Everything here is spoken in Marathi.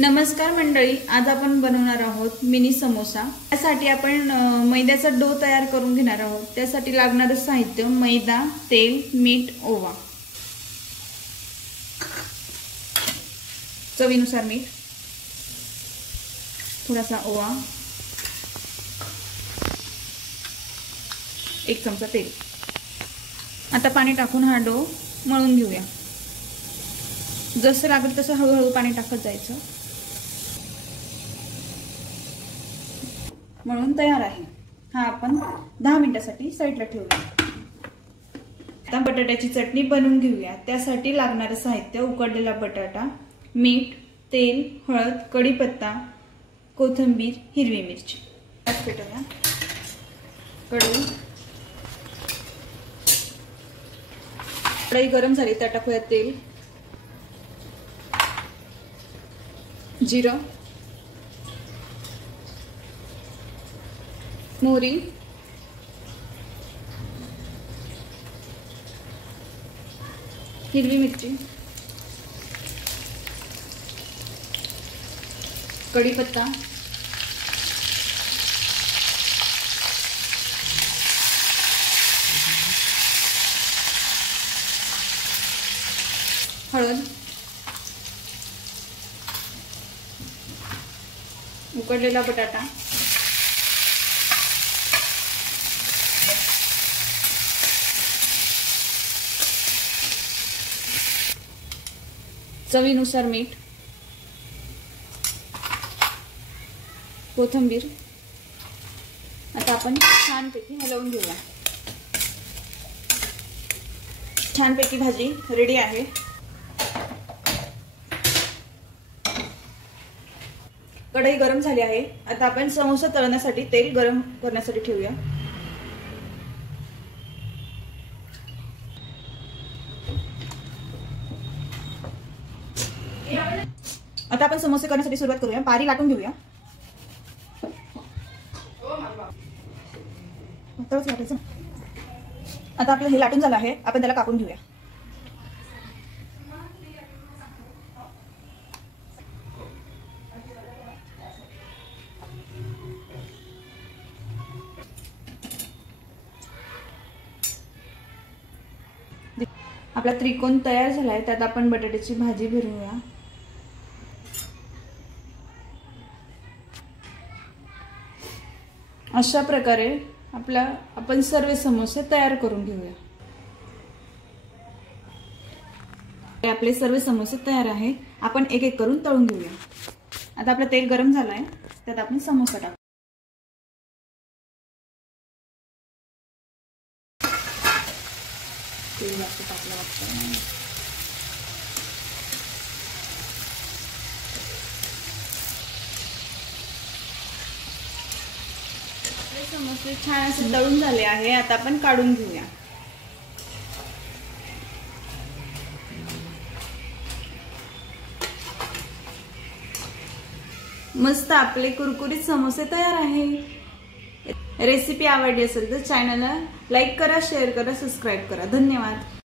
नमस्कार मंडळी, आज आपण बनवणार आहोत मिनी समोसा। त्यासाठी आपण मैद्याचा डो तयार करून घेणार आहोत। त्यासाठी लागणारे साहित्य मैदा, तेल, मीठ, ओवा, चवीनुसार मीठ, थोडासा ओवा, 1 चमचा तेल। आता पाणी टाकून हा डो मळून घेऊया। जसं लागेल तसं हळूहळू पाणी टाकत जायचं। मळून तयार आहे। हा आपण 10 मिनिटांसाठी साईडला ठेवूया। आता बटाट्याची चटणी बनवून घेऊया। त्यासाठी लागणारे साहित्य उकडलेला बटाटा, मीठ, तेल, हळद, कढीपत्ता, कोथिंबीर, हिरवी मिरची। पेटवूया कढई। कढई गरम झाली तर टाकूया तेल, जिरं, मोहरी, हिरवी मिरची, कढीपत्ता, हळद, उकडलेला बटाटा, चवीनुसार मीठ, कोथिंबीर। आता आपण छानपैकी हलवून घेऊया। छानपैकी भाजी रेडी आहे। कढई गरम झाली आहे। आता आपण समोसा तळण्यासाठी तेल गरम करण्यासाठी ठेवूया। आता आपण समोसे करण्यासाठी सुरुवात करूया। पारी लाटून घेऊया। आता आपलं हे लाटून झालं आहे। आपण त्याला कापून घेऊया। आपला त्रिकोण तयार झाला आहे। त्यात आपण बटाट्याची भाजी भरूया। अशा प्रकारे आपण सर्व समोसे तयार करून घेऊया। आपले सर्व समोसे तयार आहे। आपण एक एक करून तळून घेऊया। आता आपलं तेल गरम झालं आहे। त्यात आपण समोसा टाकू। तेल जास्त टाकलं वाटतं। समोसे छान असे तळून झाले आहे। आता आपण काढून घेऊया। मस्त आपले कुरकुरीत समोसे तयार आहे। रेसिपी आवडली असेल तर चॅनलला लाईक करा, शेअर करा, सबस्क्राईब करा। धन्यवाद।